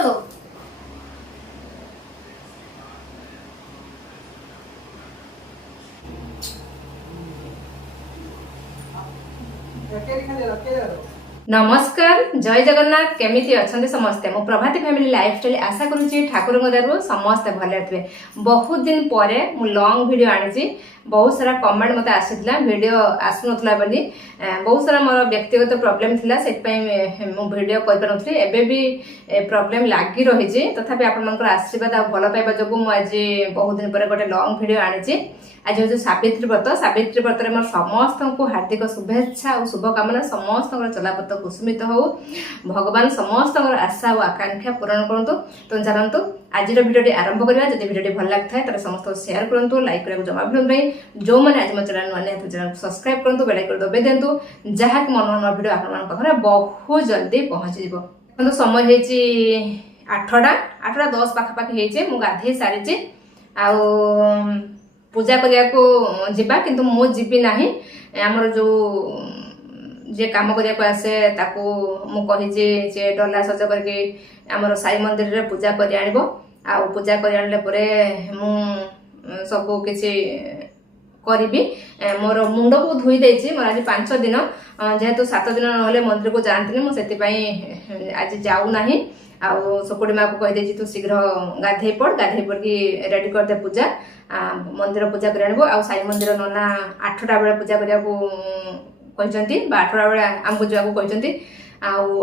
चलो नमस्कार जय जगन्नाथ केमिति अच्छे समस्ते मो प्रभाती फैमिली लाइफस्टाइल आशा करुँची ठाकुर दयारु समस्ते भले थे। बहुत दिन पर मु लॉन्ग वीडियो आनी बहुत सारा कमेंट मत आसीला वीडियो आसुनथला बोली बहुत सारा मोर व्यक्तिगत प्रॉब्लम थिला सेट मु वीडियो कर पारुथली एबे भी प्रॉब्लम लागी रही तथापि आपण मनकर आशीर्वाद आ भल पाइबा जोगु मु आज बहुत दिन पर गोटे लॉन्ग वीडियो आनी। आज हूँ सावित्री व्रत मोर समस्त को हार्दिक शुभेच्छा और शुभकामना समस्त चलापथ कुसुमित हो भगवान समस्त आशा और आकांक्षा पूरण करतु। तो जानतु आज भिडियो आरंभ करवा जब भिडियो भल लगता है समस्त शेयर करूँ लाइक करने जमा भी नहीं जो मैंने आज मो चैनल नुआ चैनल सब्सक्राइब करूँ बेल आइकन दबाई दिंतु जहाँकि मन नुआ भिडियो आप बहुत जल्दी पहुँची जो समय होती 8:10 पाखापाखि हो गाधे सारी आ पूजा करिया को जिबा किंतु मो जीबी नाही हमर जो जे काम करिया को आसे ताको मु कहि जे डला सज करके हमर साई मंदिर रे पूजा करि आनिबो आ पूजा करि आनले परे मु सब किछि करिबी मोर मुंड को धोई देछि मोर आज 5 दिन जेहेतु 7 दिन नहले मंदिर को जानतिनी मु सेति पई आज जाऊ नाही आ सकुड़ी माँ को कहीदे तू शीघ्र गाधे पड़ कि रेडी कर दे पूजा मंदिर पूजा कर साई मंदिर नना 8टा बेले पूजा करने 8टा बेले आमको जावाक कहते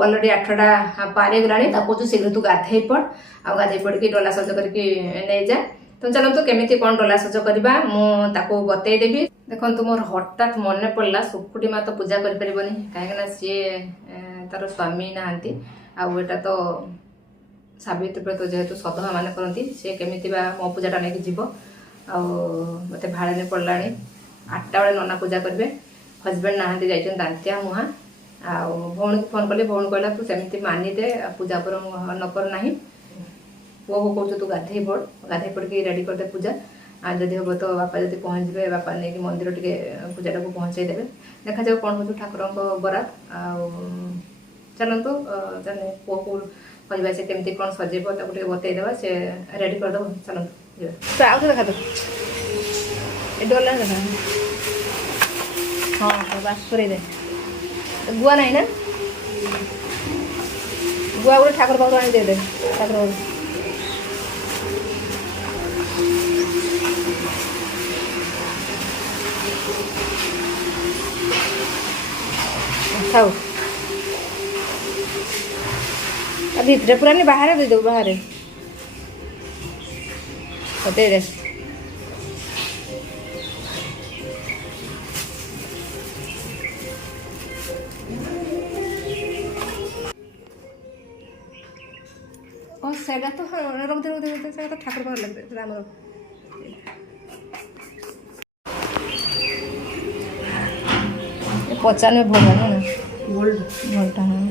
अलरेडी 8टा पारे गला शीघ्र तू गाधे पड़ गाधे पड़ कि डला सज करके नहीं जा। तो चलते केमी कौन डला सज करवा मुझे बतईदेवी। देखो मोर हठात मन पड़ा सुकुटी माँ तो पूजा कर कहीं सी तार स्वामी नहांती आटा तो सावित्री व्रत जेहेतु सधवा मान करती सी केमी मो पूजाटा नहीं जीव मत भाड़े पड़ा 8टा बेले नना पूजा करेंगे हजबैंड नहांती जाइए दांतिया मुहाँ आउणी को फोन कली भौणी कहला तू सेमती मानिदे पूजा पर नकर ना पुओ को कह तू गाधे पड़ कि रेडी करदे पूजा जदि हम तो बापा जब पहुँचे बापा नहीं मंदिर टे पूजाटा को पहुँचे देवे देखा जाऊ कौन हो ठाकुर बरात चलतु पुओ को कहवा से केमती कौन सजेब ताको बतईदेवा से रेडी करदेव चलते आउ देखा तो डोला देखा हाँ बास पूरे दे गुआ नहीं ना गुआ गोटे ठाकुर पाखर आनी दे ठाकुर खाऊ भीतर पूरा नहीं बाहर दे दो बाहर दे दे और सेगा तो रख दे तो ठाकुर पाखर लगते आम पचानवे भगवान ना गोल्ड हाँ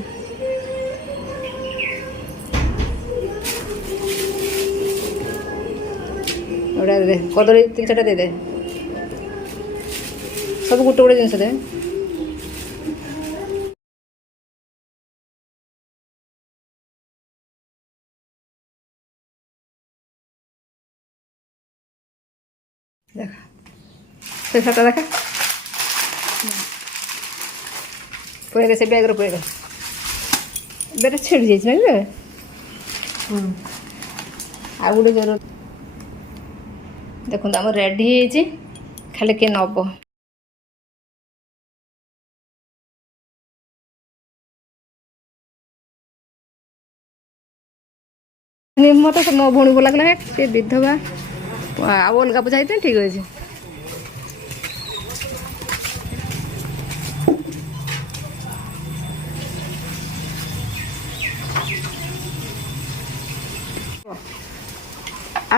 दे कदली 3-4टा दे दे सब गोटे गोटे जिनस दे देखा से साता देखा पुरे से बैग पुरे बेटा छिड़ जाइए ना आ गोटे जोर देखो आम रेडी खाली किए नब मत मो भौणी को लगला सी विधवा आउ अलग पूजा होते ठीक अच्छे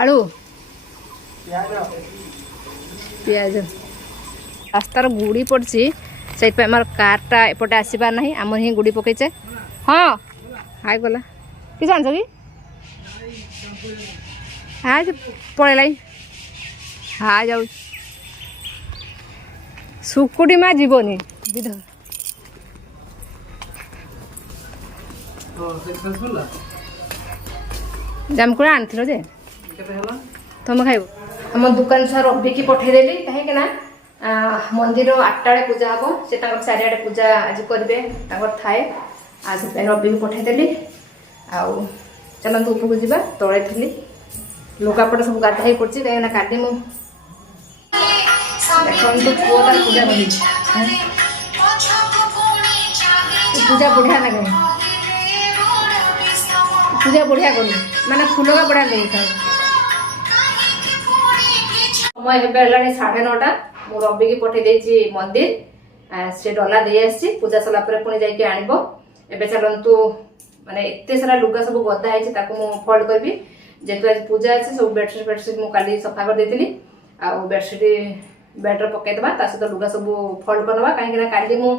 आलू पियाज रास्तार गुड़ी पड़ी से कारटा एपटे आसबार ना आम ही गुड़ी पकईचे हाँ हाय गला कि जान कि हाँ पड़ेला हाँ जाऊ सुकुटी माँ जीवनी विधवा ଜାମୁକୋଳି ଆଣିଥିଲ ଯେ ତମେ ଖାଇବ। ଆମ ଦୋକାନ ସହ ରବିକି ପଠେଇଦେଲି କାହିଁକି ନା ମନ୍ଦିର 8ଟା ବେଳେ ପୂଜା ହବ, ସେ ତାଙ୍କର ଚାରିଆଡ଼େ ପୂଜା ଆଜି କରିବେ, ତାଙ୍କର ଥାଏ। ଆଉ ସେଥିପାଇଁ ରବିକି ପଠେଇଦେଲି। ଆଉ ଚାଲନ୍ତୁ ଉପରକୁ ଯିବା। ତଳେ ଥିଲି ଲୁଗାପଟା ସବୁ ଗାଧା ହେଇ ପଡ଼ିଛି କାହିଁକି ନା କାଲି ମୁଁ ଦେଖନ୍ତୁ ପୁଅ ତାର ପୂଜା କରିଛି। ପୂଜା ବଢ଼ିଆ ଲାଗେ, ପୂଜା ବଢ଼ିଆ କରୁ ମାନେ ଫୁଲକା ବଢ଼ିଆ ଦେଇଥାଏ। ସମୟ ଏବେ ହେଲାଣି 9:30। ମୁଁ ରବିକି ପଠେଇ ଦେଇଛି ମନ୍ଦିର, ସେ ଡଲା ଦେଇ ଆସିଛି। ପୂଜା ସରିଲା ପରେ ପୁଣି ଯାଇକି ଆଣିବ। ଏବେ ଚାଲନ୍ତୁ, ମାନେ ଏତେ ସାରା ଲୁଗା ସବୁ ଗଦା ହେଇଛି ତାକୁ ମୁଁ ଫୋଲ୍ଡ କରିବି। ଯେହେତୁ ଆଜି ପୂଜା ଅଛି ସବୁ ବେଡସିଟ୍ ଫେଡସିଟ୍ ମୁଁ କାଲି ସଫା କରିଦେଇଥିଲି। ଆଉ ବେଡସିଟ୍ ବେଡ୍ରେ ପକେଇଦେବା, ତା ସହିତ ଲୁଗା ସବୁ ଫୋଲ୍ଡ କରିଦେବା। କାହିଁକିନା କାଲି ମୁଁ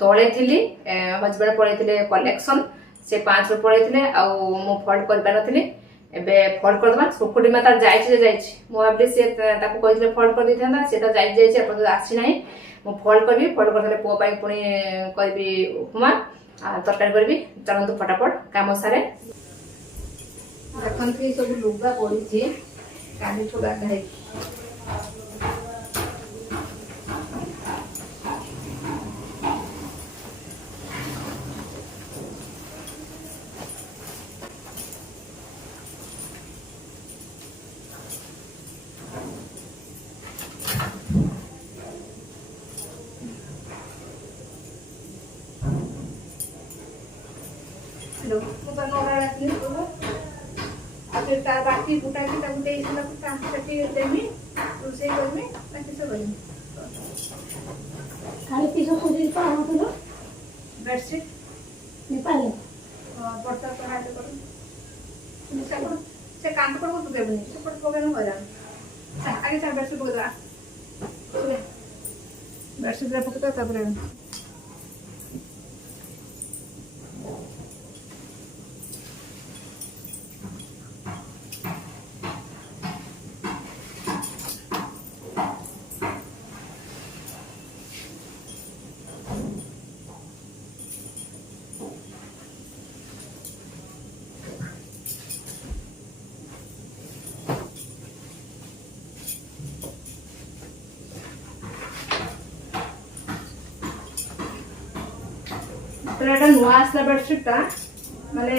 ତଳେ ଥିଲି, ହଜବେଣ୍ଡ ପଳେଇଥିଲେ କଲେକ୍ସନ୍, ସେ 5ରୁ ପଳେଇଥିଲେ ଆଉ ମୁଁ ଫୋଲ୍ଡ କରିପାରିନଥିଲି। ଏବେ ଫୋଲ୍ଡ କରିଦେବା। ସୁକୁଟି ମା ତାର ଯାଇଛି ଯେ ଯାଇଛି, ମୁଁ ଭାବିଲି ସେ ତାକୁ କହିଥିଲେ ଫୋଲ୍ଡ କରିଦେଇଥାନ୍ତା, ସେ ତ ଯାଇଛି ଏପର୍ଯ୍ୟନ୍ତ ଆସିନାହିଁ। ମୁଁ ଫୋଲ୍ଡ କରିବି, ଫୋଲ୍ଡ କରିଦେଲେ ପୁଅ ପାଇଁ ପୁଣି କରିବି ଉପମା ତରକାରୀ କରିବି। ଚାଲନ୍ତୁ ଫଟାଫଟ କାମ ସାରେ। ଦେଖନ୍ତୁ ଏ ସବୁ ଲୁଗା ପଡ଼ିଛି କାଲିଠୁ ଗାଧା ହେଇକି। ବାଟି ବୁଟାକି ତାକୁ ଦେଇ ସାରିଲା ସେଠି ଦେମି, ରୋଷେଇ କରିମି ନା କିସ କରିମି। ଖାଲି କିସ ଖୋଜି ପାଉନଥିଲ ବେଡସିଟ୍ ନେପାଳେ ବର୍ଷା ହାତ କରୁ ସେ କାନ୍ଥ ପଡ଼କୁ ପକେଇବନି, ସେପଟେ ପକେଇଲେ ହଇରାଣ। ଆগে ସେ ବେଡସିଟ୍ ପକେଇଦେବା, ବେଡସିଟ୍ରେ ପକେଇଦେବା ତାପରେ এটা নূଆ ଆସିଲା ବେଡସିଟ୍ଟା, ମାନେ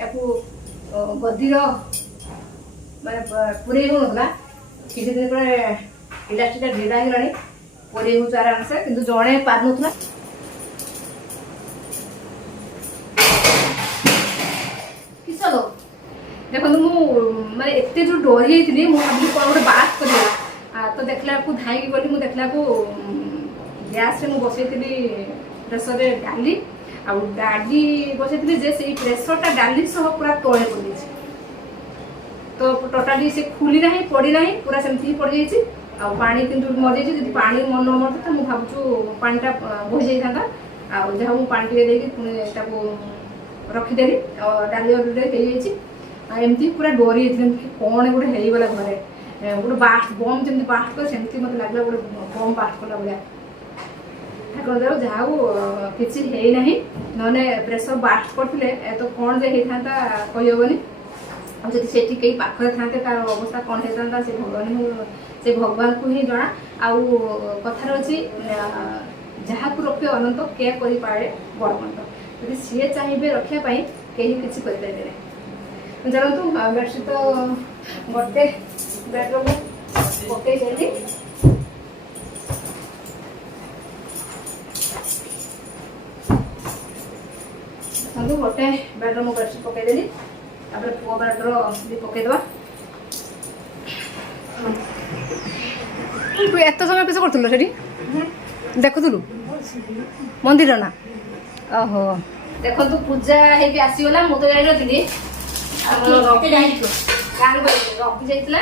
ୟାକୁ ଗଦିର ମାନେ ପୁରେଇ ହେଉନଥିଲା। କିଛି ଦିନ ପରେ ଇଲାଷ୍ଟିକଟା ଢିଲା ହେଇଗଲାଣି, ପୁରେଇ ହେଉଛି ଆରାମସେ, କିନ୍ତୁ ଜଣେ ପାରୁନଥିଲା। କିସ ଲୋ ଦେଖନ୍ତୁ, ମୁଁ ମାନେ ଏତେ ଯୋଉ ଡରି ଯାଇଥିଲି, ମୁଁ ଭାବିଲି କ'ଣ ଗୋଟେ ବାସ୍ କରିବା। ତ ଦେଖିଲାକୁ ଧାଇକି ଗଲି, ମୁଁ ଦେଖିଲାକୁ ଗ୍ୟାସ୍ରେ ମୁଁ ବସେଇଥିଲି ପ୍ରେସରରେ ଡାଲି, ଆଉ ଡାଲି ବସେଇଥିଲି ଯେ ସେଇ ପ୍ରେସରଟା ଡାଲି ସହ ପୁରା ତଳେ ପଡ଼ିଯାଇଛି। ତ ଟୋଟାଲି ସେ ଖୁଲି ନାହିଁ, ପଡ଼ି ନାହିଁ, ପୁରା ସେମିତି ହିଁ ପଡ଼ିଯାଇଛି। ଆଉ ପାଣି କିନ୍ତୁ ମରିଯାଇଛି। ଯଦି ପାଣି ନ ମରିଥାନ୍ତା ମୁଁ ଭାବୁଛୁ ପାଣିଟା ବୋହି ଯାଇଥାନ୍ତା। ଆଉ ଯାହା ମୁଁ ପାଣି ଟିକେ ଦେଇକି ପୁଣି ତାକୁ ରଖିଦେଲି। ଡାଲି ଅଲରେଡ଼ି ହେଇଯାଇଛି। ଆଉ ଏମିତି ପୁରା ଡରି ଯାଇଥିଲି, କ'ଣ ଗୋଟେ ହେଇଗଲା ଘରେ, ଗୋଟେ ବାଷ୍ଟ ବମ୍ ଯେମିତି ବାଷ୍ଟ କରେ ସେମିତି ମୋତେ ଲାଗିଲା, ଗୋଟେ ବମ୍ ବାଷ୍ଟ କଲା ଭଳିଆ। ଠାକୁର ଯାହା ହଉ କିଛି ହେଇନାହିଁ, ନହେଲେ ପ୍ରେସର ବାଷ୍ଟ କରିଥିଲେ ତ କ'ଣ ଯେ ହେଇଥାନ୍ତା କହିହେବନି। ଆଉ ଯଦି ସେଠି କେହି ପାଖରେ ଥାନ୍ତେ ତାର ଅବସ୍ଥା କ'ଣ ହେଇଥାନ୍ତା ସେ ଭଗବାନଙ୍କୁ ହିଁ ଜଣା। ଆଉ କଥାରେ ଅଛି, ଯାହାକୁ ରଖିବ ଅନନ୍ତ କିଏ କରିପାରେ ବଳବନ୍ତ। ଯଦି ସିଏ ଚାହିଁବେ ରଖିବା ପାଇଁ କେହି କିଛି କରିପାରିବେ ନାହିଁ। ଚାଲନ୍ତୁ ବେଡସିଟ୍ ତ ଗୋଟେ ବେଡ୍ରୁମ୍ ପକେଇ ଦେଲି। ଗୋଟେ ବେଡ୍ର ମୁଁ ବେଡସିଟ୍ ପକେଇଦେଲି, ତାପରେ ପୁଅ ବେଡ୍ର ବି ପକେଇଦେବା। ତୁ ଏତେ ସମୟ କିସ କରୁଥିଲୁ ସେଠି? ଦେଖୁଥିଲୁ ମନ୍ଦିର ନା? ଓହୋ, ଦେଖନ୍ତୁ ପୂଜା ହେଇକି ଆସିଗଲା। ମୁଁ ତ ଯାଇନଥିଲି, ଆମର ରବି ଯାଇଥିଲା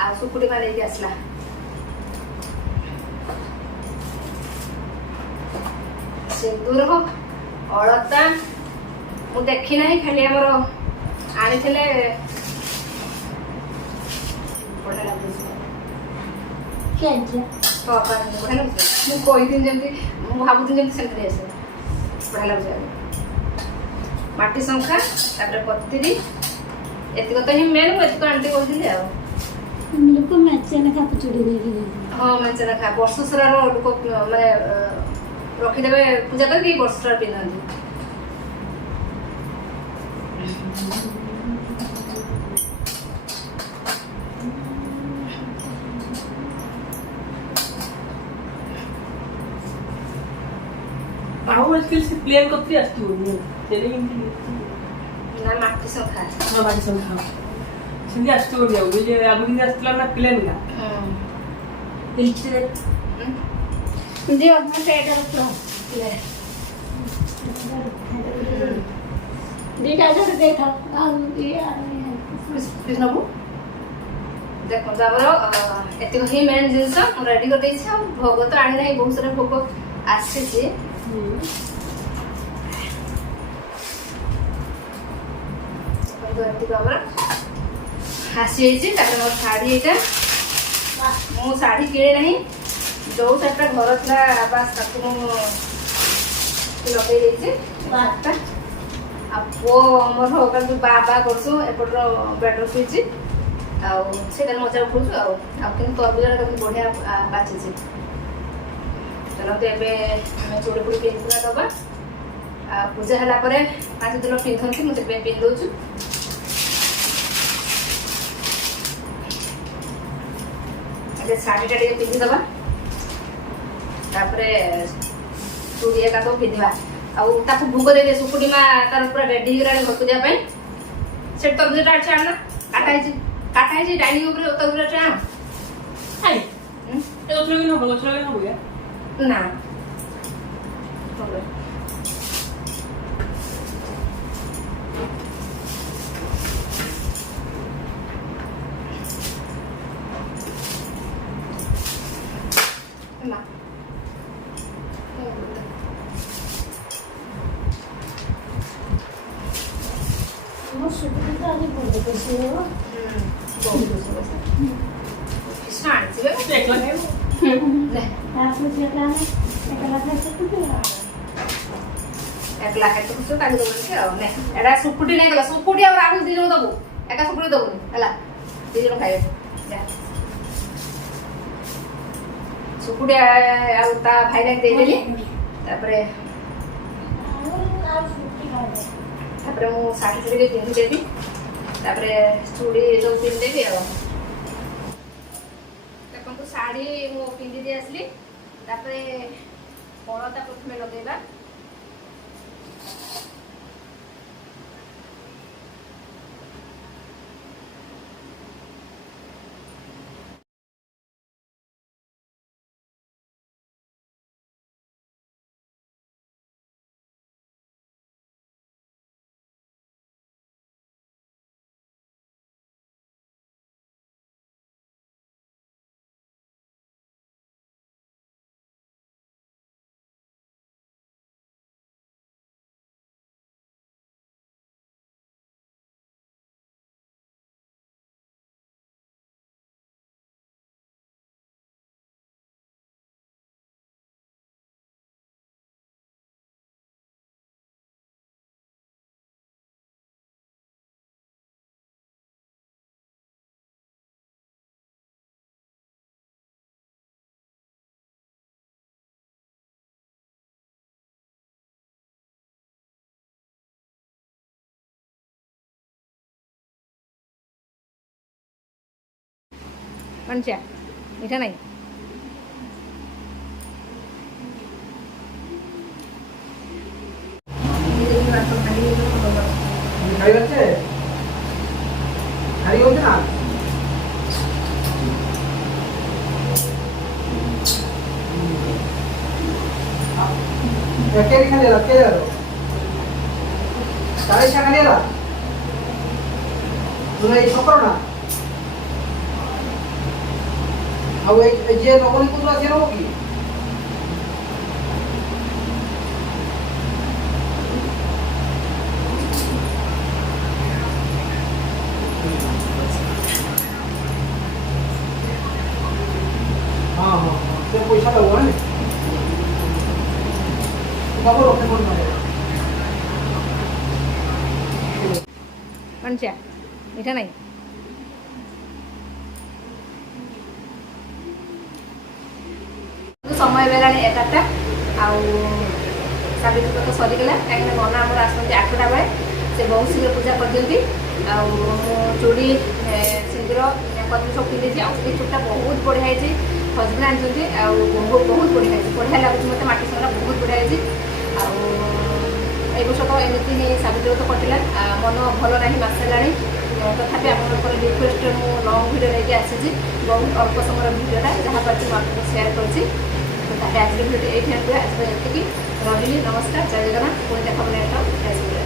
ଆଉ ସୁକୁଟି ମା ନେଇକି ଆସିଲା। ସିନ୍ଦୁର, ଅଳତା ମୁଁ ଦେଖି ନାହିଁ, ଖାଲି ଆମର ଆଣିଥିଲେ। ବଢ଼ିଆ ଲାଗୁଛି, ମୁଁ କହିଥିଲି ଯେମିତି, ମୁଁ ଭାବୁଥିଲି ଯେମିତି ସେମିତି ଆସିବ। ବଢ଼ିଆ ଲାଗୁଛି। ମାଟି ଶଙ୍ଖା, ତାପରେ ପତିରି, ଏତିକ ତ ହିଁ ମେନ୍ ମୁଁ ଏତିକ ଆଣ୍ଟି କହୁଥିଲି ଆଉ ଲୋକ ମେଞ୍ଚେ ଲେଖା ଚୁଡ଼ି ଦେଇକି ଯାଇଛନ୍ତି। ହଁ ମେଞ୍ଚେ ଲେଖା ବର୍ଷ ସାରାର ଲୋକ ମାନେ ରଖିଦେବେ ପୂଜା କରିକି ବର୍ଷ ସାରା ପିନ୍ଧନ୍ତି। ଆଉ ଆଜିକାଲି ସେ ପ୍ଲେନ୍ କପି ଆସିଥିବ ନା ମାଟି ଶଙ୍ଖା ହଁ ମାଟି ସବୁ ଖାଅ ସେମିତି ଆସିଥିବନି ଆଉ ବୁଝିଲେ ଆଗରୁ ଯେମିତି ଆସିଥିଲା ନା ପ୍ଲେନ୍ ନା ଦିଅ ମୋତେ ଏଇଟା ରଖ ଦିଟା ଯୋଡ଼େ ଦେଇଥାଉ ଆଉ ଇଏ ନବୁ ଦେଖନ୍ତୁ ଆମର ଏତିକ ହିଁ ମେନ୍ ଜିନିଷ ମୁଁ ରେଡି କରିଦେଇଛି। ଆଉ ଭୋଗ ତ ଆଣି ନାହିଁ ବହୁତ ସାରା ଭୋଗ ଆସିଛି। ଏତିକ ଆମର ଆସିଯାଇଛି। ତାପରେ ମୋର ଶାଢ଼ୀ ଏଇଟା ମୁଁ ଶାଢ଼ୀ କିଣେ ନାହିଁ ଯୋଉ ଶାଢ଼ୀଟା ଘର ଥିଲା ବାସ୍ ତାକୁ ମୁଁ ଲଗେଇ ଦେଇଛି। ଶାଢ଼ୀଟା ଆଉ ପୁଅ ମୋର କାଲି ବା କରୁଛୁ ଏପଟର ବେଡ଼ର ଶୋଇଛି ଆଉ ସେଇଟାରେ ମଜା ଉଠଉଛୁ ଆଉ କିନ୍ତୁ ତରଭୁଜଟା କେମିତି ବଢ଼ିଆ ବାଛିଛି। ଚାଲନ୍ତୁ ଏବେ ଆମେ ଚୁଡ଼ି ଫୁଡ଼ି ପିନ୍ଧିବା ଦେବା ଆଉ ପୂଜା ହେଲା ପରେ 5 ଦିନ ପିନ୍ଧନ୍ତି ମୁଁ ସେଥିପାଇଁ ପିନ୍ଧି ଦେଉଛୁ। ଏବେ ଶାଢ଼ୀଟା ଟିକେ ପିନ୍ଧିଦେବା ତାପରେ ଚୁଡ଼ି ଏକା ସବୁ ପିନ୍ଧିବା ଆଉ ତାକୁ ଭୋଗ ଦେଇଦିଏ। ସୁକୁଟି ମା ତାର ପୁରା ରେଡି ହେଇଗଲାଣି ଘରକୁ ଯିବା ପାଇଁ। ସେଠି ତରଭୁଜଟା ଅଛି ଆଣ ନା କାଟା ହେଇଛି ଡାଇନିଂ ଉପରେ ତରଭୁଜଟା ଆଣ ନା ମୋ ସୁବିଧା ଆଜି ବହୁତ ଖୁସି ହେବ। କୃଷ୍ଣ ଆଣିଥିବେ ତାପରେ ସେଟା ଏକଲା ଖାଇଥିଲି একলা খাইতে খুশি তাকে দেবো ଆଉ নে এটা ସୁକୁଟି ନେଇ ଗଲା ସୁକୁଟି ଆଉ ରାହୁଲ ଦି ଜଣ ଦବୁ ଏକା ସୁକୁଟି ଦବୁନି ହେଲା ଦି ଜଣ ଖାଇବେ ସୁକୁଟି ଆଉ ତା ଭାଇ ଲାଗି ଦେଇଦେଲି। ତାପରେ ମୁଁ ଶାଢ଼ୀ ଚୁଡ଼ି ପିନ୍ଧିଦେବି ତାପରେ ଚୁଡ଼ି ସବୁ ପିନ୍ଧିଦେବି ଆଉ ଦେଖନ୍ତୁ ଶାଢ଼ୀ ମୁଁ ପିନ୍ଧି ଦେଇ ଆସିଲି। ତାପରେ ଅଳତା ପ୍ରଥମେ ଲଗେଇବା। କଞ୍ଚା ମିଠା ନାହିଁ ଆଉ ଏ ଯିଏ ନବନି କହୁଥିଲା ସିଏ ନବ କି? ହଁ ହଁ ସେ ପଇସା ଦବ ନା ଦବ ରଖେ କଞ୍ଚା ମିଠା ନାହିଁ ସମୟ ହେଲାଣି 11ଟା ଆଉ ସାବିତ୍ରୀ ବ୍ରତ ସରିଗଲା କାହିଁକିନା ନନା ଆମର ଆସନ୍ତି 8ଟା ବେଳେ ସେ ବହୁତ ଶୀଘ୍ର ପୂଜା କରିଦିଅନ୍ତି ଆଉ ମୁଁ ଚୁଡ଼ି ସିନ୍ଦୁର କଦଳୀ ସବୁ ପିନ୍ଧିଛି ଆଉ ସେ ଚୁଡ଼ିଟା ବହୁତ ବଢ଼ିଆ ହେଇଛି ହଜବେଣ୍ଡ ଆଣିଛନ୍ତି ଆଉ ବହୁତ ବଢ଼ିଆ ହେଇଛି ବଢ଼ିଆ ଲାଗୁଛି ମୋତେ ମାଟି ସାଙ୍ଗଟା ବହୁତ ବଢ଼ିଆ ହେଇଛି ଆଉ এই ବର୍ଷ ତ ଏମିତି ହିଁ ସାବିତ୍ରୀ ବ୍ରତ କଟିଲା ମନ ଭଲ ନାହିଁ ମାସ ହେଲାଣି ତଥାପି ଆପଣଙ୍କର ରିକ୍ୱେଷ୍ଟରେ ମୁଁ ଲଙ୍ଗ୍ ଭିଡ଼ିଓ ନେଇକି ଆସିଛି ବହୁତ ଅଳ୍ପ ସମୟର ଭିଡ଼ିଓଟା ଯାହା ପାରୁଛି ମୁଁ ଆପଣଙ୍କୁ ସେୟାର କରିଛି ତାହେଲେ ଆଜିର ଭିଡ଼ିଓଟି ଏଇଠି ଆଣିବେ ଆଜି ଏତିକି ରହିଲି ନମସ୍କାର ଜୟ ଜଗନ୍ନାଥ ପୁଣି ଦେଖା ନେକ୍ସଟ